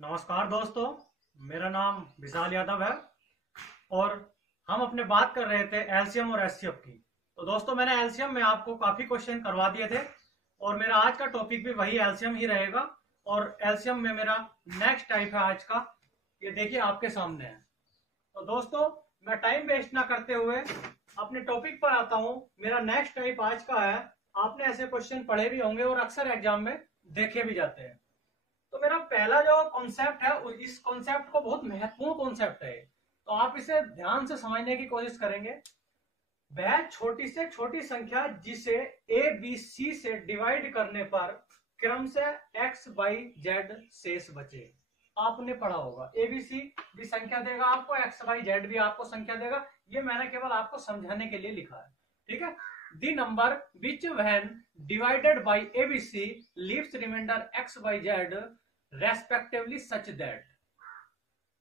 नमस्कार दोस्तों, मेरा नाम विशाल यादव है और हम अपने बात कर रहे थे एलसीएम और एचसीएफ की। तो दोस्तों, मैंने एलसीएम में आपको काफी क्वेश्चन करवा दिए थे और मेरा आज का टॉपिक भी वही एलसीएम ही रहेगा। और एलसीएम में मेरा नेक्स्ट टाइप है आज का, ये देखिए आपके सामने है। तो दोस्तों, मैं टाइम वेस्ट ना करते हुए अपने टॉपिक पर आता हूँ। मेरा नेक्स्ट टाइप आज का है, आपने ऐसे क्वेश्चन पढ़े भी होंगे और अक्सर एग्जाम में देखे भी जाते हैं। तो मेरा पहला जो कॉन्सेप्ट है, इस कॉन्सेप्ट को बहुत महत्वपूर्ण कॉन्सेप्ट है, तो आप इसे ध्यान से समझने की कोशिश करेंगे। वह छोटी से छोटी संख्या जिसे ए बी सी से डिवाइड करने पर क्रम से एक्स वाई जेड शेष बचे। आपने पढ़ा होगा एबीसी भी संख्या देगा आपको, एक्स वाई जेड भी आपको संख्या देगा। ये मैंने केवल आपको समझाने के लिए लिखा है, ठीक है। The number which when divided by A B C leaves remainder X Y Z respectively such that.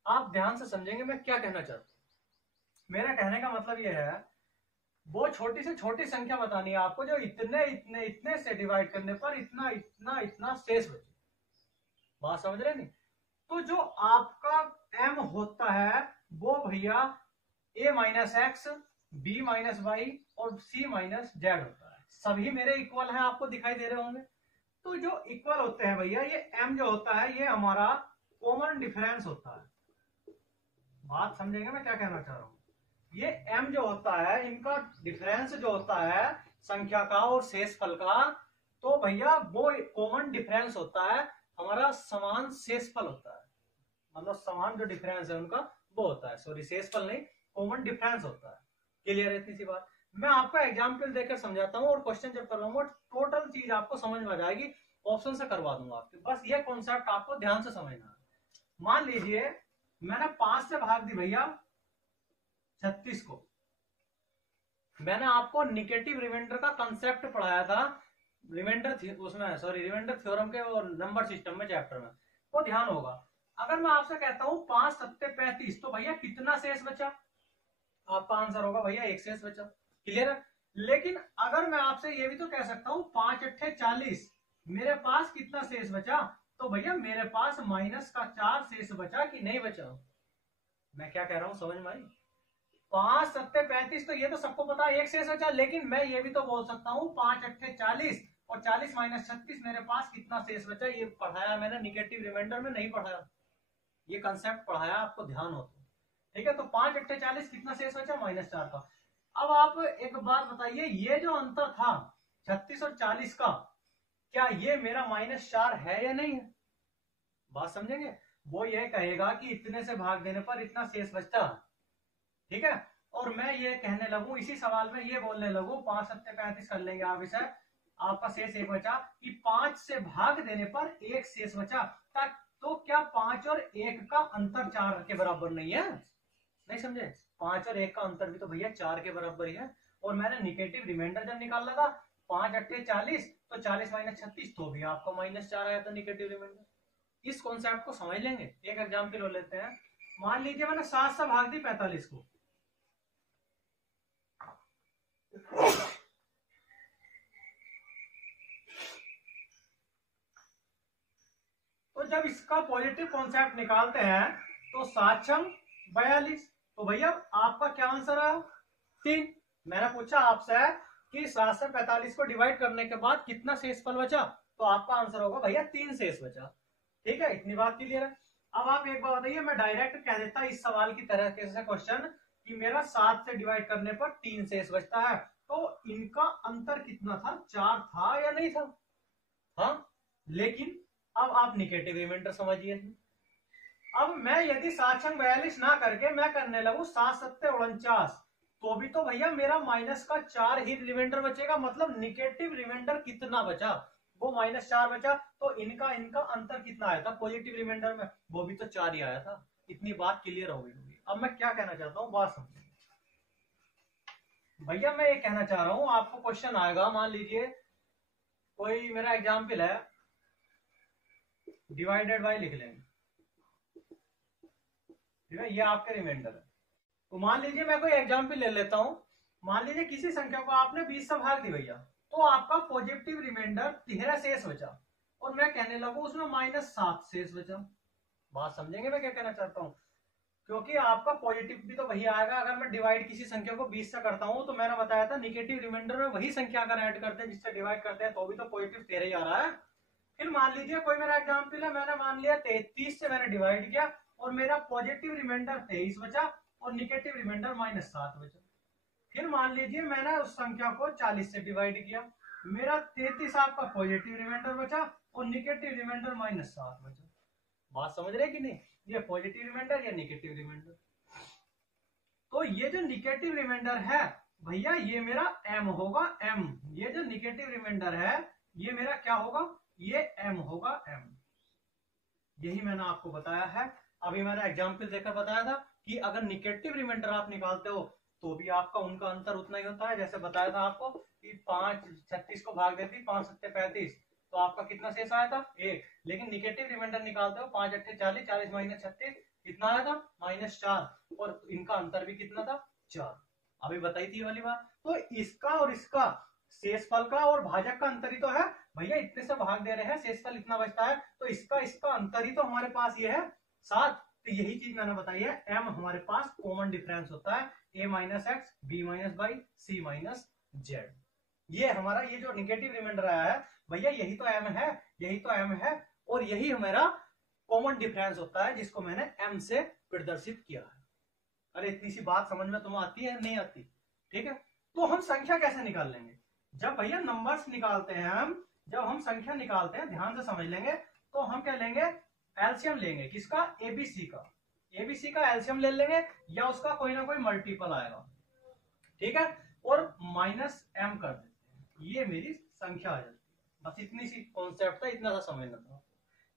आप ध्यान से समझेंगे मैं क्या कहना चाहता हूं। मेरा कहने का मतलब यह है, वो छोटी से छोटी संख्या बतानी है आपको जो इतने इतने इतने से डिवाइड करने पर इतना इतना इतना शेष बचे। बात समझ रहे नहीं? तो जो आपका m होता है वो भैया a minus X, B minus Y और c माइनस जेड होता है। सभी मेरे इक्वल हैं, आपको दिखाई दे रहे होंगे। तो जो इक्वल होते हैं भैया, ये m जो होता है ये हमारा कॉमन डिफरेंस होता है। बात समझेंगे मैं क्या कहना चाह रहा हूं। ये m जो होता है, इनका डिफरेंस जो होता है संख्या का और शेषफल का, तो भैया वो कॉमन डिफरेंस होता है, हमारा समान शेषफल होता है। मतलब समान जो डिफरेंस है उनका वो होता है, सॉरी शेषफल नहीं, कॉमन डिफरेंस होता है। क्लियर है इतनी सी बात? मैं आपको एग्जाम्पल देकर समझाता हूँ और क्वेश्चन जब करवाऊंगा टोटल चीज आपको समझ में आ जाएगी, ऑप्शन से करवा दूंगा आपके। बस ये कॉन्सेप्ट आपको ध्यान से समझना है। मान लीजिए मैंने 5 से भाग दी भैया 36 को। मैंने आपको निगेटिव रिमाइंडर का कंसेप्ट पढ़ाया था, रिमाइंडर उसमें, सॉरी रिमाइंडर थ्योरम के और नंबर सिस्टम में चैप्टर में, वो ध्यान होगा। अगर मैं आपसे कहता हूं 5 सत्ते 35, तो भैया कितना शेष बचा? आपका आंसर होगा भैया एक शेष बचा। क्लियर है? लेकिन अगर मैं आपसे ये भी तो कह सकता हूं 5 अट्ठे 40, मेरे पास कितना शेष बचा? तो भैया मेरे पास माइनस का 4 शेष बचा कि नहीं बचा? मैं क्या कह रहा हूं, समझ में आई? 5 सत्ते 35, तो ये तो सबको पता है एक शेष बचा। लेकिन मैं ये भी तो बोल सकता हूं 5 अट्ठे 40 और 40 माइनस 36, मेरे पास कितना शेष बचा? ये पढ़ाया मैंने, निगेटिव रिमाइंडर में नहीं पढ़ाया, ये कंसेप्ट पढ़ाया, आपको ध्यान हो तो। ठीक है, तो 5 अट्ठे 40 कितना शेष बचा? -4 का। अब आप एक बात बताइए, ये जो अंतर था 36 और 40 का, क्या ये मेरा -4 है या नहीं है? बात समझेंगे? वो ये कहेगा कि इतने से भाग देने पर इतना शेष बचता, ठीक है। और मैं ये कहने लगूं, इसी सवाल में ये बोलने लगूं 5 सत्ते 35 कर लेंगे आप इसे, आपका शेष एक बचा, कि 5 से भाग देने पर एक शेष बचा। तो क्या 5 और 1 का अंतर 4 के बराबर नहीं है? नहीं समझे? 5 और 1 का अंतर भी तो भैया 4 के बराबर ही है। और मैंने निगेटिव रिमाइंडर जब निकालना था 5 अट्ठे 40, तो 40 माइनस 36, तो भी आपको -4 आया था निगेटिव रिमाइंडर। इस कॉन्सेप्ट को समझ लेंगे। एक एग्जाम्पल हो लेते हैं। मान लीजिए मैंने 7 से भाग दी 45 को, तो जब इसका पॉजिटिव कॉन्सेप्ट निकालते हैं तो 7 छंग 42, तो भैया आपका क्या आंसर है? 3। मैंने पूछा आपसे कि 7 से 45 को डिवाइड करने के बाद कितना शेषफल बचा, तो आपका आंसर होगा भैया 3 शेष बचा। ठीक है, इतनी बात क्लियर है। अब आप एक बात बताइए, मैं डायरेक्ट कह देता इस सवाल की तरह से क्वेश्चन कि मेरा 7 से डिवाइड करने पर 3 शेष बचता है, तो इनका अंतर कितना था? 4 था या नहीं था? हाँ। लेकिन अब आप निगेटिव रिमाइंडर समझिए। अब मैं यदि 7 छंग 42 ना करके मैं करने लगू 7 सत्ते 49, तो भी तो भैया मेरा माइनस का 4 ही रिमाइंडर बचेगा। मतलब निगेटिव रिमाइंडर कितना बचा? वो -4 बचा। तो इनका इनका अंतर कितना आया था पॉजिटिव रिमाइंडर में? वो भी तो 4 ही आया था। इतनी बात क्लियर हो गई। अब मैं क्या कहना चाहता हूँ, बात समझिए भैया। मैं ये कहना चाह रहा हूं, आपको क्वेश्चन आएगा, मान लीजिए कोई मेरा एग्जाम्पल है, डिवाइडेड बाय लिख लेंगे, ठीक है, ये आपके रिमाइंडर है। तो मान लीजिए मैं कोई एग्जाम्पल ले लेता हूं। मान लीजिए किसी संख्या को आपने 20 से भाग दी भैया, तो आपका पॉजिटिव रिमाइंडर 13 शेष बचा, और मैं कहने लगू उसमें -7 शेष बचा। बात समझेंगे मैं क्या कहना चाहता हूँ? क्योंकि आपका पॉजिटिव भी तो वही आएगा। अगर मैं डिवाइड किसी संख्या को 20 से करता हूं तो मैंने बताया था निगेटिव रिमाइंडर में वही संख्या अगर ऐड करते हैं जिससे डिवाइड करते हैं तो भी तो पॉजिटिव 13 ही आ रहा है। फिर मान लीजिए कोई मेरा एग्जाम्पल है, मैंने मान लिया 33 से मैंने डिवाइड किया और मेरा पॉजिटिव रिमाइंडर 23 बचा और निगेटिव रिमाइंडर -7 बचा। फिर मान लीजिए मैंने उस संख्या को 40 से डिवाइड किया, मेरा 33 आपका पॉजिटिव रिमाइंडर बचा और निगेटिव रिमाइंडर -7 बचा। बात समझ रहे कि नहीं? ये पॉजिटिव रिमाइंडर या निगेटिव रिमाइंडर। तो ये जो निगेटिव रिमाइंडर है भैया ये मेरा m होगा m। ये जो निगेटिव रिमाइंडर है ये मेरा क्या होगा? ये m होगा m। यही मैंने आपको बताया है। अभी मैंने एग्जाम्पल देकर बताया था कि अगर निगेटिव रिमाइंडर आप निकालते हो तो भी आपका उनका अंतर उतना ही होता है। जैसे बताया था आपको कि 5 36 को भाग देती 5 7 35 तो आपका कितना शेष आया था? 1। लेकिन निगेटिव रिमाइंडर निकालते हो 5 8 40 40 माइनस 36 कितना आया था? -4। और इनका अंतर भी कितना था? 4। अभी बताई थी वाली बात। तो इसका और इसका शेषफल का और भाजक का अंतर ही तो है भैया। इतने से भाग दे रहे हैं, शेषफल इतना बचता है तो इसका अंतर ही तो हमारे पास ये है 7। तो यही चीज मैंने बताई है, m हमारे पास कॉमन डिफरेंस होता है a minus X B minus Y C minus Z. ये हमारा ये जो निगेटिव रिमाइंडर आया है भैया यही तो m है, यही तो m है और यही हमारा कॉमन डिफरेंस होता है जिसको मैंने m से प्रदर्शित किया है। अरे इतनी सी बात समझ में तुम्हें आती है नहीं आती? ठीक है। तो हम संख्या कैसे निकाल लेंगे? जब भैया नंबर्स निकालते हैं हम, जब हम संख्या निकालते हैं ध्यान से समझ लेंगे तो हम क्या लेंगे? एलसीएम लेंगे। किसका? एबीसी का। एबीसी का एलसीएम ले लेंगे या उसका कोई ना कोई मल्टीपल आएगा, ठीक है, और -m कर देते हैं, ये मेरी संख्या आ जाती है। बस इतनी सी कॉन्सेप्ट था, इतना सा समझना था।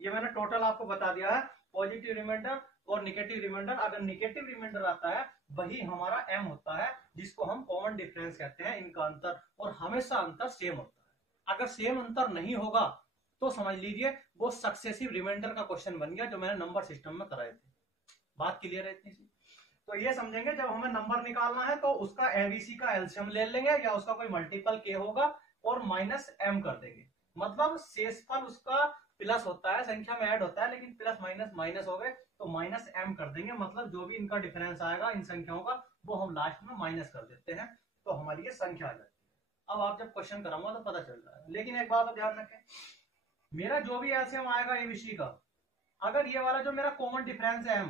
ये मैंने टोटल आपको बता दिया है पॉजिटिव रिमाइंडर और निगेटिव रिमाइंडर। अगर निगेटिव रिमाइंडर आता है वही हमारा m होता है जिसको हम कॉमन डिफरेंस कहते हैं, इनका अंतर। और हमेशा अंतर सेम होता है। अगर सेम अंतर नहीं होगा तो समझ लीजिए वो सक्सेसिव रिमाइंडर का क्वेश्चन बन गया जो मैंने नंबर सिस्टम में कराए थे। बात क्लियर है इतनी सी? तो ये समझेंगे जब हमें नंबर निकालना है तो उसका एबीसी का एलसीएम ले लेंगे या उसका कोई मल्टीपल के होगा और -m कर देंगे। मतलब शेषफल उसका प्लस होता है, संख्या में ऐड होता है लेकिन प्लस माइनस माइनस हो गए तो -m कर देंगे। मतलब जो भी इनका डिफरेंस आएगा इन संख्याओं का वो हम लास्ट में माइनस कर देते हैं तो हमारी ये संख्या आ जाती है। अब आप जब क्वेश्चन कराऊंगा तो पता चल रहा है। लेकिन एक बात ध्यान रखें, मेरा जो भी एलसीएम आएगा एबीसी का, अगर ये वाला जो मेरा कॉमन डिफरेंस है m,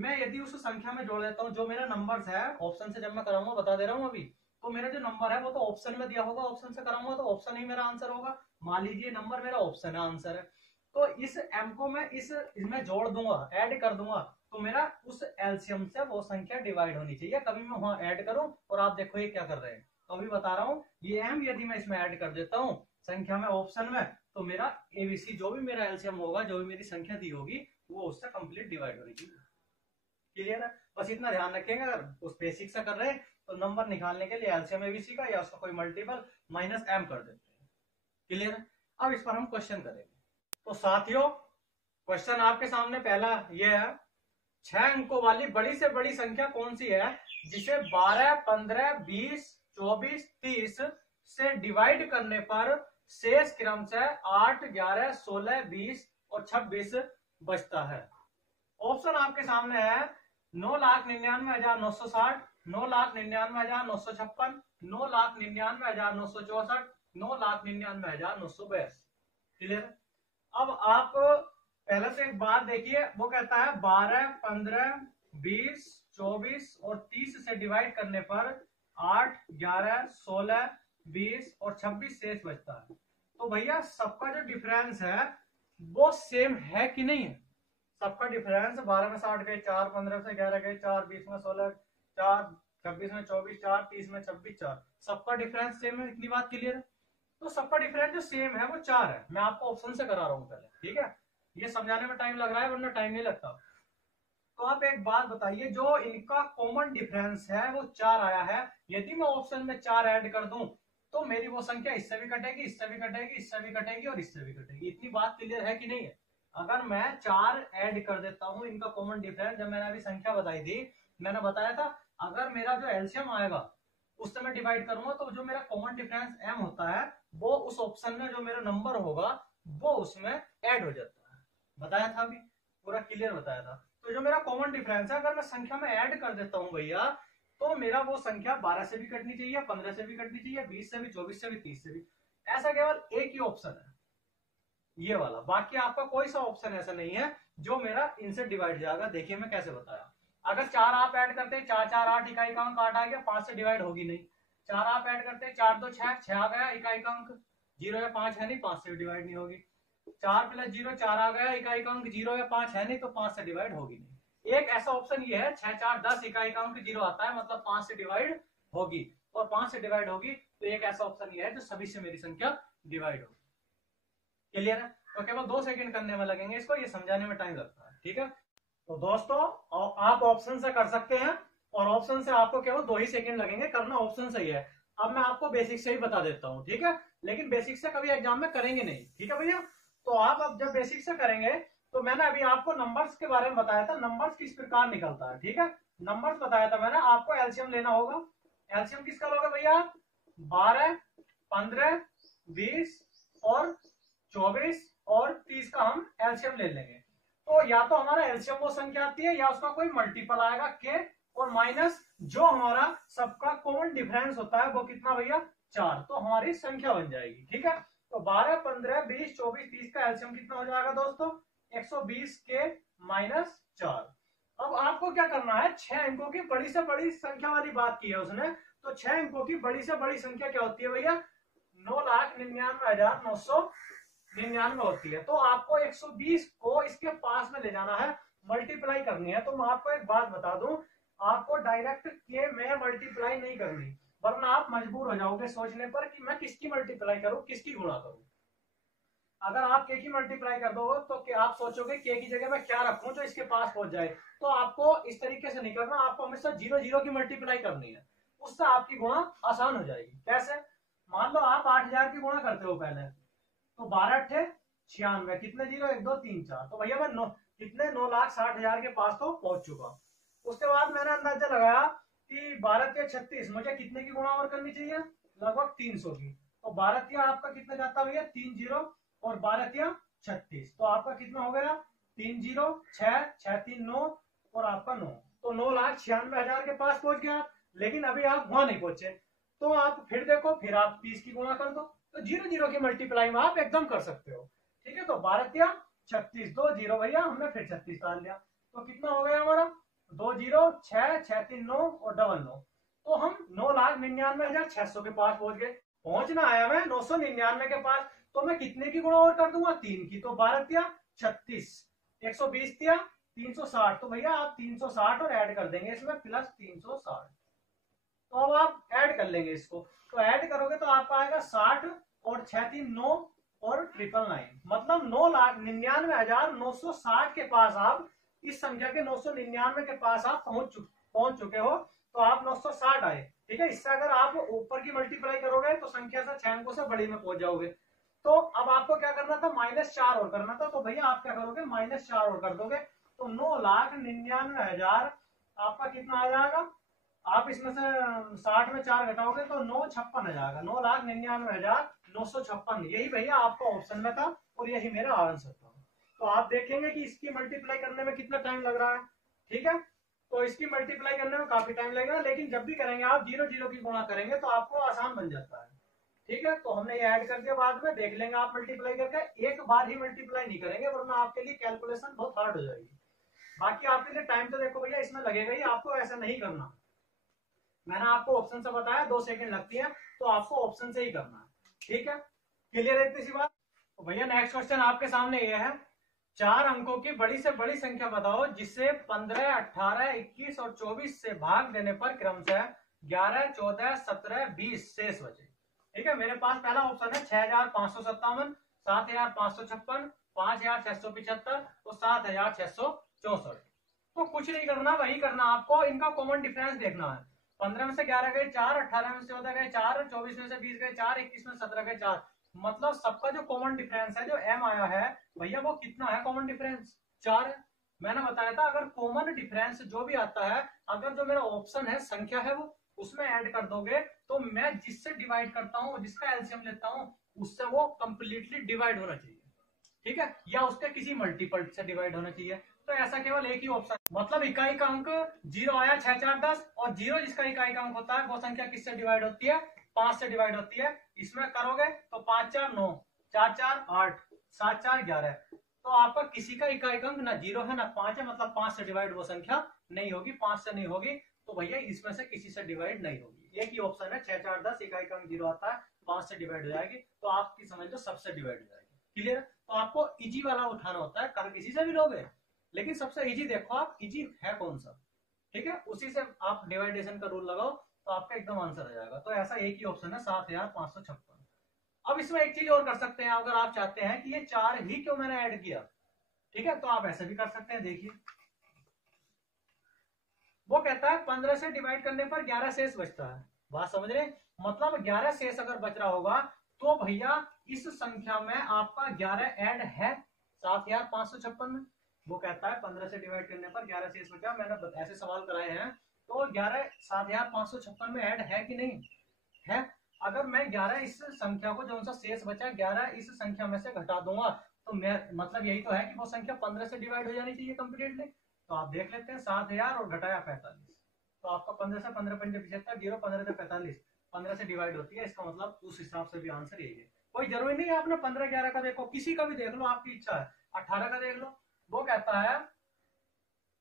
मैं यदि उस संख्या में जोड़ देता हूँ जो मेरा नंबर्स है, ऑप्शन से जब मैं कराऊंगा बता दे रहा हूँ अभी, तो मेरा जो नंबर है वो तो ऑप्शन में दिया होगा, ऑप्शन से कराऊंगा तो ऑप्शन ही मेरा आंसर होगा। मान लीजिए नंबर मेरा ऑप्शन है, आंसर है, तो इस m को मैं इसमें जोड़ दूंगा, ऐड कर दूंगा तो मेरा उस एलसीएम से वो संख्या डिवाइड होनी चाहिए। कभी मैं वहां ऐड करूं और आप देखो ये क्या कर रहे हैं, तो अभी बता रहा हूँ ये m यदि मैं इसमें ऐड कर देता हूँ संख्या में ऑप्शन में तो मेरा एबीसी जो भी मेरा एलसीएम होगा, जो भी मेरी संख्या दी होगी वो उससे कंप्लीट डिवाइड होनी चाहिए। क्लियर है? बस इतना ध्यान रखेंगे। अगर उस बेसिक से कर रहे हैं तो नंबर निकालने के लिए एलसीएम एबीसी का या उसका कोई मल्टीपल -m कर देते हैं। क्लियर है? अब इस पर हम क्वेश्चन करेंगे। तो साथियों क्वेश्चन आपके सामने पहला ये है, 6 अंकों वाली बड़ी से बड़ी संख्या कौन सी है जिसे 12 15 20 24 30 से डिवाइड करने पर शेष क्रम से 8 11 16 20 और 26 बचता है। ऑप्शन आपके सामने है 9,99,960, 9,99,956, 9,99,964, 9,99,962। क्लियर? अब आप पहले से एक बात देखिए, वो कहता है 12 15 20 24 और 30 से डिवाइड करने पर 8 11 16 20 और 26 शेष बचता है। तो भैया सबका जो डिफरेंस है वो सेम है कि नहीं है? सबका डिफरेंस 12 में 60 गए, 4 15 से 11 गए, 4 20 में 16, 4 26 में 24, 4 30 में 26, 4 सबका डिफरेंस सेम है। इतनी बात क्लियर है? तो सबका डिफरेंस जो सेम है वो 4 है। मैं आपको ऑप्शन से करा रहा हूं पहले, ठीक है? ये समझाने में टाइम लग रहा है वरना टाइम नहीं लगता। तो आप एक बात बताइए, जो इनका कॉमन डिफरेंस है वो 4 आया है, यदि मैं ऑप्शन में 4 ऐड कर दूं तो मेरी वो संख्या इससे भी कटेगी, इससे भी कटेगी, इससे भी कटेगी और इससे भी कटेगी। इतनी बात क्लियर है कि नहीं है? अगर मैं 4 ऐड कर देता हूं इनका कॉमन डिफरेंस, जब मैंने अभी संख्या बताई थी मैंने बताया था अगर मेरा जो एलसीएम आएगा उससे मैं डिवाइड करूंगा तो जो मेरा कॉमन डिफरेंस m होता है वो उस ऑप्शन में जो मेरा नंबर होगा वो उसमें ऐड हो जाता है। बताया था अभी। पूरा क्लियर बताया था। तो जो मेरा कॉमन डिफरेंस है, अगर मैं संख्या में ऐड कर देता हूँ भैया, तो मेरा वो संख्या 12 से भी कटनी चाहिए, 15 से भी कटनी चाहिए, 20 से भी, 24 से भी, 30 से भी। ऐसा केवल एक ही ऑप्शन है, ये वाला। बाकी आपका कोई सा ऑप्शन ऐसा नहीं है जो मेरा इनसे डिवाइड जाएगा। देखिए मैं कैसे बताया, अगर 4 आप ऐड करते हैं, 4 4 8, इकाई का अंक 8 आ गया, 5 से डिवाइड होगी नहीं। 4 आप ऐड करते हैं, 4 2 6, 6 आ गया, इकाई का अंक 0 या 5 है नहीं, 5 से भी डिवाइड नहीं होगी। 4 प्लस 0 4 आ गया, इकाई का अंक 0 या 5 है नहीं, तो 5 से डिवाइड होगी नहीं। एक ऐसा ऑप्शन ये है, 6 4 10, इकाई का अंक 0 आता है, मतलब 5 से डिवाइड होगी, और 5 से डिवाइड होगी। तो एक ऐसा ऑप्शन ये है जो सभी से मेरी संख्या डिवाइड होगी। क्लियर है? तो केवल 2 सेकंड करने में लगेंगे इसको, ये समझाने में टाइम लगता है। ठीक है, तो दोस्तों आप ऑप्शन से कर सकते हैं, और ऑप्शन से आपको केवल 2 ही सेकंड लगेंगे, करना ऑप्शन से ही है। अब मैं आपको बेसिक से ही बता देता हूँ, ठीक है, लेकिन बेसिक से कभी एग्जाम में करेंगे नहीं। ठीक है भैया, तो आप अब जब बेसिक से करेंगे, तो मैंने अभी आपको नंबर्स के बारे में बताया था, नंबर्स किस प्रकार निकलता है। ठीक है, नंबर्स बताया था मैंने आपको, एलसीएम लेना होगा। एलसीएम किसका लोगे भैया? 12, 15, 20 और 24 और 30 का हम एलसीएम ले लेंगे। तो या तो हमारा एलसीएम वो संख्या आती है, या उसका कोई मल्टीपल आएगा के, और माइनस जो हमारा सबका कॉमन डिफरेंस होता है वो कितना भैया? 4। तो हमारी संख्या बन जाएगी। ठीक है, तो 12, 15, 20, 24, 30 का एलसीएम कितना हो जाएगा दोस्तों? 120 के माइनस 4। अब आपको क्या करना है, 6 अंकों की बड़ी से बड़ी संख्या वाली बात की है उसने। तो 6 अंकों की बड़ी से बड़ी संख्या क्या होती है भैया? 9,99,999 होती है। तो आपको 120 को इसके पास में ले जाना है, मल्टीप्लाई करनी है। तो मैं आपको एक बात बता दूं, आपको डायरेक्ट के में मल्टीप्लाई नहीं करनी, वरना आप मजबूर हो जाओगे सोचने पर कि मैं किसकी मल्टीप्लाई करूं, किसकी गुणा करूं। अगर आप के की मल्टीप्लाई कर दोगे तो आप सोचोगे के की जगह मैं क्या रखूं जो इसके पास पहुंच जाए। तो आपको इस तरीके से नहीं करना, आपको हमेशा 0 0 की मल्टीप्लाई करनी है, उससे आपकी गुणा आसान हो जाएगी। कैसे? मान लो आप 8000 की गुणा करते हो पहले, तो 12 अट्ठे 96, कितने 0? 1 2 3 4, तो भैया मैं कितने 9,60,000 के पास तो पहुंच चुका। उसके बाद मैंने अंदाजा लगाया कि 12 36, मुझे कितने की गुणा और करनी चाहिए? लगभग 300 की। तो 12 आपका कितना जाता भैया? 3 0, और 12 36, तो आपका कितना हो गया? 3 0 6 6 3 9, और आपका 9। तो 9,96,000 के पास पहुंच गया। लेकिन अभी आप वहां नहीं पहुंचे, तो आप फिर देखो, फिर आप 30 की गुणा कर दो, तो 0 0 की मल्टीप्लाई में आप एकदम कर सकते हो। ठीक है, तो 12 36, 2 0 भैया, हमने फिर 36 डाल लिया, तो कितना हो गया हमारा? 2 0 6 6 3 9 और डबल 9। तो हम 9,99,600 के पास पहुंच गए। पहुंचना आया मैं 999 के पास, तो मैं कितने की गुणा और कर दूंगा? 3 की। तो 12 36, 120 360, तो भैया आप 360 और ऐड कर देंगे इसमें, प्लस 360। तो अब आप ऐड कर लेंगे इसको, तो ऐड करोगे तो आपका आएगा 60, और 6 3 9 और 999, मतलब 9,99,960 के पास आप, इस संख्या के 999 के पास आप पहुंच चुके हो। तो आप 960 आए। ठीक है, इससे अगर आप ऊपर की मल्टीप्लाई करोगे तो संख्या से 6 अंकों से बड़ी में पहुंच जाओगे। तो अब आपको क्या करना था? -4 और करना था। तो भैया आप क्या करोगे? -4 और कर दोगे, तो 9,99,000 आपका कितना आ जाएगा? आप इसमें से 60 में 4 घटाओगे तो 956 आ जाएगा। 9,99,956, यही भैया आपका ऑप्शन में था, और यही मेरा आंसर था। तो आप देखेंगे कि इसकी मल्टीप्लाई करने में कितना टाइम लग रहा है। ठीक है, तो इसकी मल्टीप्लाई करने में काफी टाइम लगेगा, लेकिन जब भी करेंगे आप 0 0 की गुणा करेंगे तो आपको आसान बन जाता है। ठीक है, तो हमने ये ऐड कर दिया, बाद में देख लेंगे आप मल्टीप्लाई करके। एक बार ही मल्टीप्लाई नहीं करेंगे, वरना आपके लिए कैलकुलेशन बहुत हार्ड हो जाएगी। बाकी आपके लिए टाइम तो देखो भैया इसमें लगेगा ही, आपको ऐसा नहीं करना। मैंने आपको ऑप्शन से बताया 2 सेकंड लगती है, तो आपको ऑप्शन से ही करना है। ठीक है, क्लियर है इतनी सी बात? तो भैया नेक्स्ट क्वेश्चन आपके सामने ये है, 4 अंकों की बड़ी से बड़ी संख्या बताओ जिसे 15, 18, 21 और 24 से भाग देने पर क्रमशः 11, 14, 17, 20 शेष बचे। ठीक है, मेरे पास पहला ऑप्शन है 6,557, 7,556, 5,675 और 7,664। तो कुछ नहीं करना, वही करना, आपको इनका कॉमन डिफरेंस देखना है। 15 में से 11 गए 4, 18 में से 14 गए 4, 24 में से 20 गए 4, 21 में 17 गए 4, मतलब सबका जो कॉमन डिफरेंस है, जो m आया है भैया, वो कितना है? कॉमन डिफरेंस 4 है। मैंने बताया था अगर कॉमन डिफरेंस जो भी आता है, अगर जो मेरा ऑप्शन है संख्या है वो उसमें ऐड कर दोगे, तो मैं जिससे डिवाइड करता हूँ, जिसका एलसीएम लेता हूँ, उससे वो कंप्लीटली डिवाइड होना चाहिए। ठीक है, या उसके किसी मल्टीपल से डिवाइड होना चाहिए। तो ऐसा केवल एक ही ऑप्शन, मतलब इकाई का अंक 0 आया 6 4 10, और 0 जिसका इकाई का अंक होता है वो संख्या किससे डिवाइड होती है, 5 से डिवाइड होती है। इसमें करोगे तो 5 4 9, 4 4 8, 7 4 11, तो आपका किसी का इकाई का अंक ना 0 है ना 5 है, मतलब 5 से डिवाइड वो संख्या नहीं होगी, 5 से नहीं होगी, तो भैया इसमें से किसी से डिवाइड नहीं होगी। एक ही ऑप्शन है 6 4 10, इकाई का अंक 0 आता है, 5 से डिवाइड हो जाएगी, तो आपकी समझ लो सबसे डिवाइड हो जाएगी। क्लियर? तो आपको इजी वाला उठाना होता है, कर किसी से भी लोगे, लेकिन सबसे इजी देखो आप इजी है कौन सा, ठीक है, उसी से आप डिवाइडेशन का रूल लगाओ तो आपका एकदम आंसर आ जाएगा। तो ऐसा एक ही ऑप्शन है 7556। अब इसमें एक चीज और कर सकते हैं, अगर आप चाहते हैं कि ये 4 ही क्यों मैंने ऐड किया, ठीक है, तो आप ऐसे भी कर सकते हैं। देखिए वो कहता है 15 से डिवाइड करने पर 11 शेष बचता है। बात समझ रहे? मतलब 11 शेष अगर बच रहा होगा तो भैया इस संख्या में आपका 11 ऐड है 7556 में। वो कहता है 15 से डिवाइड करने पर 11 शेष बचा, मैंने ऐसे सवाल कराए हैं, तो 11 7556 में ऐड है कि नहीं है। अगर मैं 11 इस संख्या को जो सा शेष बचा 11 इस संख्या में से घटा दूंगा, तो मैं मतलब यही तो है कि वो संख्या 15 से डिवाइड हो जानी चाहिए कंप्लीटली। तो आप देख लेते हैं 7000 और घटाया 45, तो आपका 15 से 15 पंजे 75, 0 15 से 45, 15 से डिवाइड होती है, इसका मतलब उस हिसाब से भी आंसर यही है। कोई जरूरी नहीं है आपने 15 11 का देखो, किसी का भी देख लो, आपकी इच्छा है, 18 का देख लो। वो कहता है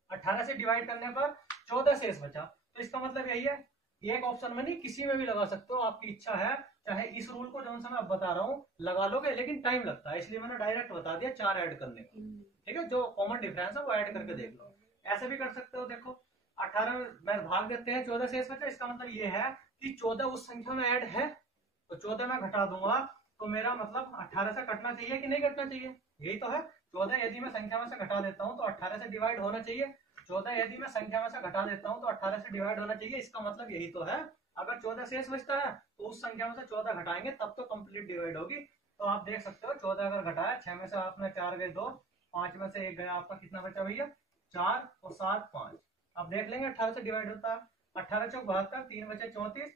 18 से डिवाइड करने पर 14 शेष बचा, तो इसका मतलब यही है, एक ऑप्शन में नहीं किसी में भी लगा सकते हो, आपकी इच्छा है, चाहे इस रूल को जो मैं बता रहा हूँ लगा लोगे, लेकिन टाइम लगता है, इसलिए मैंने डायरेक्ट बता दिया 4 ऐड करने का, ठीक है, जो कॉमन डिफरेंस है वो ऐड करके देख लो। ऐसे भी कर सकते हो, देखो 18 में भाग देते हैं, 14 शेष बचा, इसका मतलब ये है कि 14 उस संख्या में ऐड है, तो 14 में घटा दूंगा, तो मेरा मतलब 18 से कटना चाहिए कि नहीं कटना चाहिए, यही तो है। 14 यदि मैं संख्या में से घटा देता हूँ तो 18 से डिवाइड होना चाहिए, 14 यदि मैं संख्या में से घटा देता हूँ तो 18 से डिवाइड होना चाहिए, इसका मतलब यही तो है। अगर 14 शेष बचता है तो उस संख्या में से 14 घटाएंगे तब तो कंप्लीट डिवाइड होगी। तो आप देख सकते हो 14 अगर घटाया, 6 में से आपने 4 गए 2, 5 में से 1 गया, आपका कितना बचा भैया 4 और 7 5। अब देख लेंगे 18 से डिवाइड होता है, 18 चौक 72, 3 बचे 34,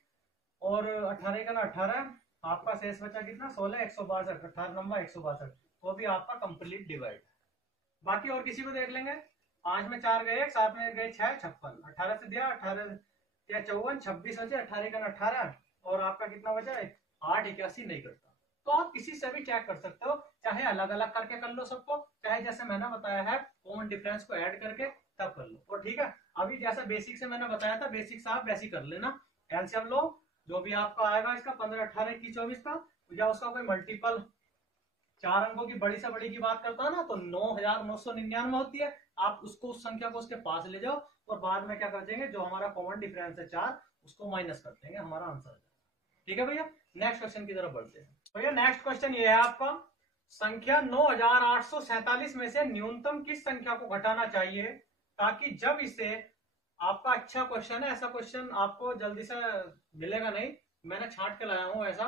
और 18 का 18, आपका शेष बचा कितना 16, 162, 18 नंबर 162, वो भी आपका कंप्लीट डिवाइड। बाकी और किसी को देख लेंगे, 5 में 4 गए 1, 7 में गए 6 56, 18 से दिया 18 या 54, 26 बचे, 18 का 18, और आपका कितना बचा 8 81 नहीं करता। तो आप किसी से भी चेक कर सकते हो, चाहे अलग अलग करके कर लो सबको, चाहे जैसे मैंने बताया है कॉमन डिफरेंस को ऐड करके तब कर लो, तो ठीक है। अभी जैसा बेसिक से मैंने बताया था, बेसिक से आप वैसे कर लेना, एलसीएम लो, जो भी आपका आएगा इसका 15 18 21 24 का, या उसका कोई मल्टीपल 4 अंकों की बड़ी से बड़ी की बात करता है ना, तो 9999 होती है, आप उसको उस संख्या को उसके पास ले जाओ, और बाद में क्या कर देंगे, जो हमारा कॉमन डिफरेंस है 4 उसको माइनस कर देंगे, हमारा आंसर आ जाएगा। ठीक है भैया, नेक्स्ट क्वेश्चन की तरफ बढ़ते हैं। भैया नेक्स्ट क्वेश्चन ये है आपका, संख्या 9847 में से न्यूनतम किस संख्या को घटाना चाहिए ताकि जब इसे, आपका अच्छा क्वेश्चन है, ऐसा क्वेश्चन आपको जल्दी से मिलेगा नहीं, मैंने छांट के लाया हूं ऐसा,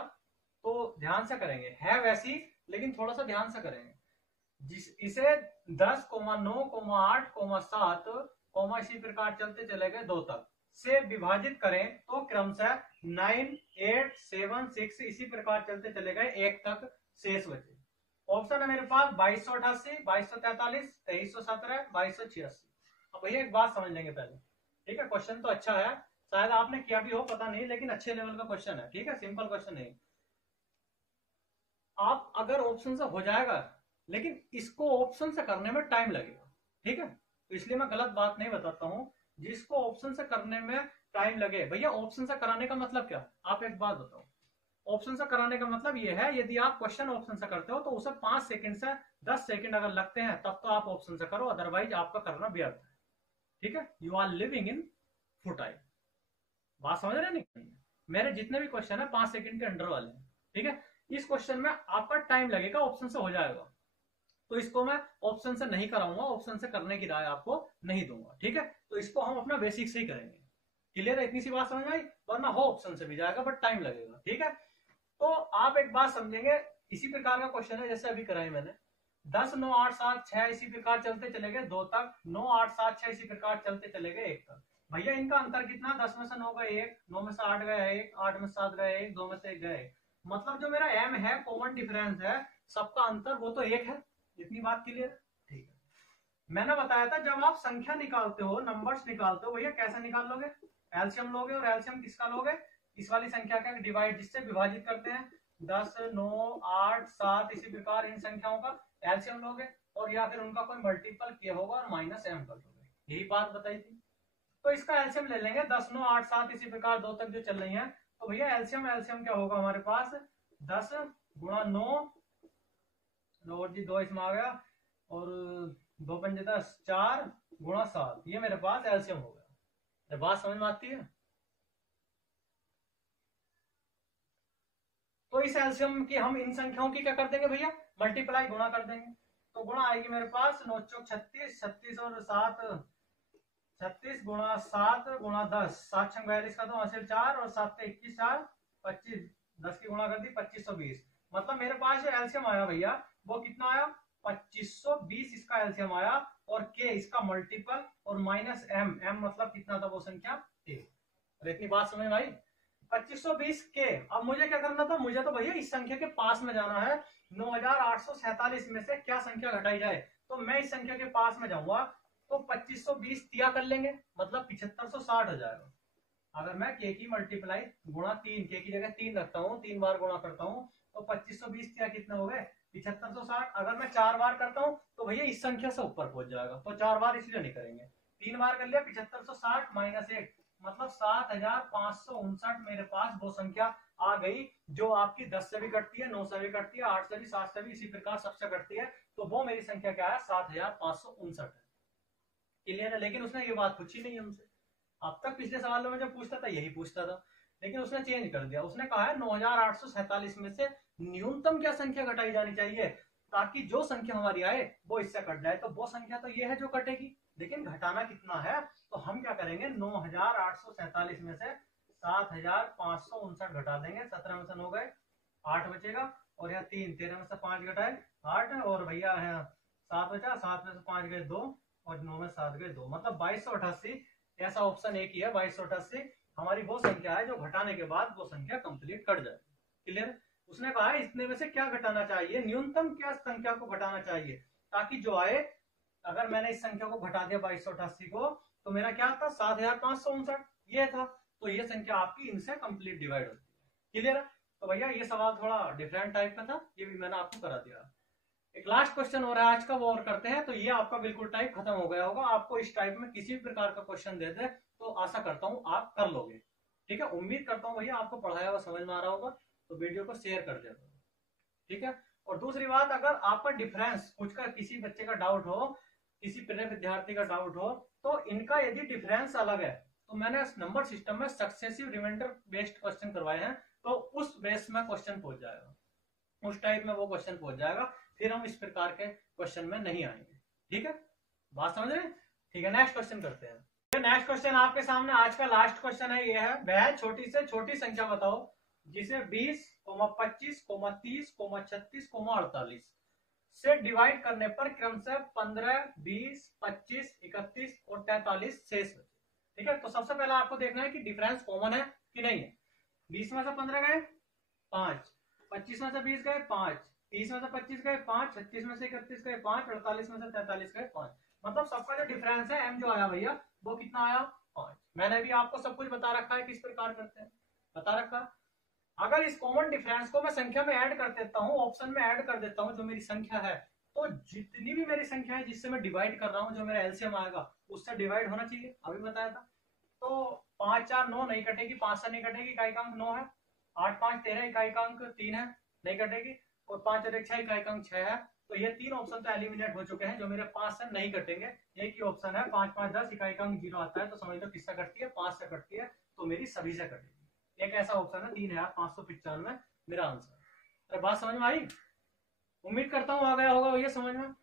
तो ध्यान से करेंगे, है वैसी लेकिन थोड़ा सा ध्यान से करेंगे। इसे 10, 9, 8, 7, इसी प्रकार चलते चले गए 2 तक से विभाजित करें तो क्रमशः 9, 8, 7, 6 इसी प्रकार चलते चले गए 1 तक शेष बचे। ऑप्शन है मेरे पास 2288, 2243, 2317, 2286। अब भैया एक बात समझ लेंगे पहले, ठीक है, क्वेश्चन तो अच्छा है, शायद आपने किया भी हो पता नहीं, लेकिन अच्छे लेवल का क्वेश्चन है, ठीक है, सिंपल क्वेश्चन नहीं। आप अगर ऑप्शन से हो जाएगा, लेकिन इसको ऑप्शन से करने में टाइम लगेगा, ठीक है, तो इसलिए मैं गलत बात नहीं बताता हूं, जिसको ऑप्शन से करने में टाइम लगे, भैया ऑप्शन से कराने का मतलब क्या, आप एक बात बताओ, ऑप्शन से कराने का मतलब ये है, यदि आप क्वेश्चन ऑप्शन से करते हो तो उसे 5 सेकंड से 10 सेकंड अगर लगते हैं तब तो आप ऑप्शन से करो, अदरवाइज आपका करना व्यर्थ है, ठीक है, you are living in futile. बात समझ रहे नहीं, मेरे जितने भी क्वेश्चन है 5 सेकंड के अंडर वाले हैं, ठीक है, इस क्वेश्चन में आपका टाइम लगेगा, ऑप्शन से हो जाएगा, तो इसको मैं ऑप्शन से नहीं कराऊंगा, ऑप्शन से करने की राय आपको नहीं दूंगा, ठीक है, तो इसको हम अपना बेसिक से ही करेंगे। क्लियर है, इतनी सी बात समझ आई, वरना हो ऑप्शन से भी जाएगा बट टाइम लगेगा, ठीक है। तो आप एक बात समझेंगे, इसी प्रकार का क्वेश्चन है जैसे अभी कराई मैंने, 10, 9, 8, 7, 6 इसी प्रकार चलते चले गए 2 तक, 9, 8, 7, 6 इसी प्रकार चलते चले गए 1 तक। भैया इनका अंतर कितना, 10 में से 9 गए 1, 9 में से 8 गए 1, 8 में से 7 गए 1, 2 में से 1 गए, मतलब जो मेरा m है कॉमन डिफरेंस है सबका अंतर वो तो 1 है, इतनी बात क्लियर? ठीक है। मैंने बताया था जब आप संख्या निकालते हो, नंबर्स निकालते हो भैया, कैसे निकाल लोगे? एलसीएम लोगे, और एलसीएम किसका लोगे? इस वाली संख्या का डिवाइड, जिससे विभाजित करते हैं 10, 9, 8, 7, इसी प्रकार इन संख्याओं का एलसीएम लोगे, और या फिर उनका कोई मल्टीपल किया होगा और माइनस एम कर दोगे। यही बात बताई थी। तो इसका एलसीएम ले लेंगे, 10, 9, 8, 7 इसी प्रकार 2 तक जो चल रही है। तो भैया एलसीएम क्या होगा हमारे पास? 10 गुणा 9, और जी 2 इसमें आ गया, और 2 पंजे 10, 4 गुणा 7, ये मेरे पास एलसीएम हो गया। बात समझ में आती है? तो इस एलसीएम की हम इन संख्याओं की क्या कर देंगे भैया? मल्टीप्लाई, गुणा कर देंगे। तो गुणा आएगी मेरे पास 9 चौक 36, 36 और 7, 36 गुणा 7 गुणा 10, 7 छंग 42 का, तो हासिल 4, और 7 से 21, 4 25, 10 की गुणा कर दी 2520। मतलब मेरे पास जो एलसीएम आया भैया वो कितना आया? 2520 इसका एलसीएम आया, और के इसका मल्टीपल, और माइनस एम, एम मतलब कितना था वो संख्या? और इतनी बात समझ में आई? 2520 के। अब मुझे क्या करना था? मुझे तो भैया इस संख्या के पास में जाना है। 9847 में से क्या संख्या घटाई जाए? तो मैं इस संख्या के पास में जाऊंगा, तो 2520 तिया कर लेंगे, मतलब 7560 हो जाएगा। अगर मैं के की मल्टीप्लाई गुणा 3, के की जगह 3 रखता हूँ, 3 बार गुणा करता हूँ, तो 2520 तिया कितना हो गए? 7560। अगर मैं 4 बार करता हूँ तो भैया इस संख्या से ऊपर पहुंच जाएगा, तो 4 बार इसलिए नहीं करेंगे, 3 बार कर लिया, 7560 माइनस 1, मतलब 7559 मेरे पास वो संख्या आ गई जो आपकी 10 से भी कटती है, 9 से भी कटती है, 8 से भी, 7 से भी, इसी प्रकार सबसे कटती है। तो वो मेरी संख्या क्या है? 7559 है। क्लियर है? लेकिन उसने ये बात पूछी नहीं हमसे। अब तक पिछले सवालों में जब पूछता था यही पूछता था, लेकिन उसने चेंज कर दिया। उसने कहा है 9847 में से न्यूनतम क्या संख्या घटाई जानी चाहिए, ताकि जो संख्या हमारी आए वो इससे कट जाए। तो वो संख्या तो ये है जो कटेगी, लेकिन घटाना कितना है? तो हम क्या करेंगे? 9847 में से 7559 घटा देंगे। 17 में से 9 गए, 8 बचेगा, और यहाँ 3, 13 में से 5 घटाए 8, और भैया है 7 बचा, 7 में से 5 गए 2, और 9 में 7 गए 2, मतलब 2288। ऐसा ऑप्शन एक ही है, 2288 हमारी वो संख्या है जो घटाने के बाद वो संख्या कंप्लीट कट जाए। क्लियर? उसने कहा है इसमें में से क्या घटाना चाहिए, न्यूनतम क्या संख्या को घटाना चाहिए, ताकि जो आए, अगर मैंने इस संख्या को घटा दिया 2288 को, तो मेरा क्या था? 7559 ये था। तो ये संख्या आपकी इनसे कंप्लीट डिवाइड होती है। क्लियर? तो भैया ये सवाल थोड़ा डिफरेंट टाइप का था, ये भी मैंने आपको करा दिया। एक लास्ट क्वेश्चन हो रहा है आज का, वो और करते हैं। तो ये आपका बिल्कुल टाइप खत्म हो गया होगा। आपको इस टाइप में किसी भी प्रकार का क्वेश्चन दे दे तो आशा करता हूं आप कर लोगे। ठीक है? उम्मीद करता हूं भैया आपको पढ़ाया हुआ समझ में आ रहा होगा। तो वीडियो को शेयर कर देना। ठीक है? और दूसरी बात, अगर आपका डिफरेंस कुछ का, किसी बच्चे का डाउट हो, किसी प्रिय विद्यार्थी का डाउट हो, तो इनका यदि डिफरेंस अलग है, तो मैंने नंबर सिस्टम में सक्सेसिव रिमाइंडर बेस्ड क्वेश्चन करवाए हैं, तो उस बेस में क्वेश्चन पहुंच जाएगा, उस टाइप में वो क्वेश्चन पहुंच जाएगा। फिर हम इस प्रकार के क्वेश्चन में नहीं आएंगे। ठीक है? बात समझ रहे? ठीक है, नेक्स्ट क्वेश्चन करते हैं। नेक्स्ट क्वेश्चन आपके सामने आज का लास्ट क्वेश्चन है। ये है, वह छोटी से छोटी संख्या बताओ जिसे 20, 25, 30, 36, 48 से डिवाइड करने पर क्रमशः 15, 20, 25, 31 और 43 शेष बचे। ठीक है? तो सबसे पहले आपको देखना है कि डिफरेंस कॉमन है कि नहीं है। 20 में से 15 गए 5, 25 में से 20 गए 5, 30 में से 25 गए 5, 36 में से 31 गए 5, 48 में से 43 गए 5। मतलब सबका जो डिफरेंस है एम जो आया भैया वो कितना आया? 5। मैंने भी आपको सब कुछ बता रखा है किस प्रकार करते हैं, बता रखा। अगर इस कॉमन डिफरेंस को मैं संख्या में ऐड कर देता हूं, ऑप्शन में ऐड कर देता हूं जो मेरी संख्या है, तो जितनी भी मेरी संख्या है जिससे मैं डिवाइड कर रहा हूं, जो मेरा एलसीएम आएगा उससे डिवाइड होना चाहिए। अभी बताया था। तो 5, 4, 9 नहीं कटेगी, 5 से नहीं कटेगी, इकाई का अंक 9 है। 8, 5, 13, इकाई का अंक 3 है, नहीं कटेगी। और 5 और 1 6, इकाई का अंक 6 है। तो ये 3 ऑप्शन तो एलिमिनेट हो चुके हैं, जो मेरे 5 से नहीं कटेंगे। एक ही ऑप्शन है 5, 5, 10, इकाई का अंक 0 आता है, तो समझ लो किससे कटती है? 5 से कटती है, तो मेरी सभी से कटेगी। एक ऐसा ऑप्शन है 3595 मेरा आंसर। अरे बात समझ में आई? उम्मीद करता हूँ आ गया होगा भैया समझ में।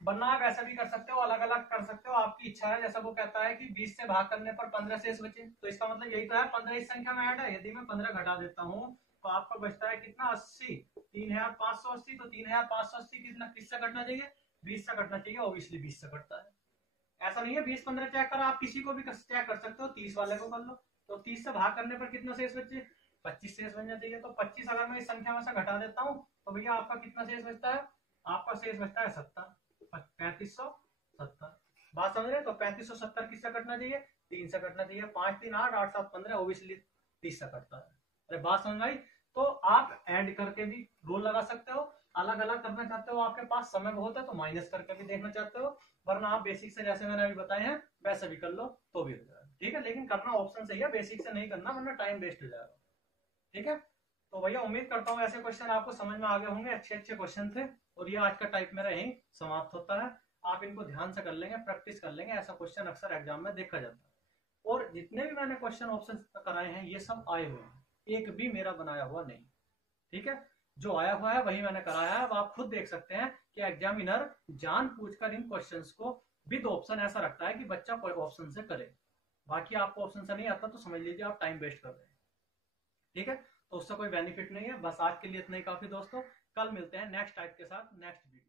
वरना आप ऐसा भी कर सकते हो, अलग अलग कर सकते हो, आपकी इच्छा है। जैसा वो कहता है कि 20 से भाग करने पर 15 शेष बचे, तो इसका मतलब यही तो है 15 इस संख्या में ऐड है। यदि मैं 15 घटा देता हूँ तो आपका बचता है कितना? 80। 3580, तो 3580 कितना किससे कटना चाहिए? 20 से कटना चाहिए। ऑब्वियसली 20 से कटता है। ऐसा नहीं है 20, 15 चेक करो, आप किसी को भी चेक कर सकते हो। 30 वाले को कर लो, तो 30 से भाग करने पर कितना शेष बचे? 25 शेष बन जाती है। तो 25 अगर मैं इस संख्या में से घटा देता हूँ तो भैया आपका कितना शेष बचता है? आपका शेष बचता है 70, 3570। बात समझ रहे? तो 3570 किससे कटना चाहिए? 3 से कटना चाहिए। 5 3 8, 8 7 15, ओबियसली 30 से कटता है। अरे बात समझ आई? तो आप ऐड करके भी रूल लगा सकते हो, अलग अलग करना चाहते हो, आपके पास समय बहुत है तो माइनस करके भी देखना चाहते हो, वरना आप बेसिक से जैसे मैंने अभी बताए हैं वैसे भी कर लो तो भी हो जाएगा। ठीक है, लेकिन करना ऑप्शन सही है, बेसिक से नहीं करना वरना टाइम वेस्ट हो जाएगा। ठीक है, तो भैया उम्मीद करता हूँ ऐसे क्वेश्चन आपको समझ में आ गए होंगे, अच्छे अच्छे क्वेश्चन थे। और ये आज का टाइप मेरा यही समाप्त होता है। आप इनको ध्यान से कर लेंगे, प्रैक्टिस कर लेंगे, ऐसा क्वेश्चन अक्सर एग्जाम में देखा जाता है। और जितने भी मैंने क्वेश्चन ऑप्शन कराए हैं ये सब आए हुए हैं, एक भी मेरा बनाया हुआ नहीं। ठीक है, जो आया हुआ है वही मैंने कराया है। अब आप खुद देख सकते हैं कि एग्जामिनर जान पूछकर इन क्वेश्चंस को विद ऑप्शन ऐसा रखता है कि बच्चा कोई ऑप्शन से करे, बाकी आपको ऑप्शन से नहीं आता तो समझ लीजिए आप टाइम वेस्ट कर रहे हैं। ठीक है, तो उससे कोई बेनिफिट नहीं है। बस आज के लिए इतना ही काफी दोस्तों, कल मिलते हैं नेक्स्ट टाइप के साथ नेक्स्ट वीडियो।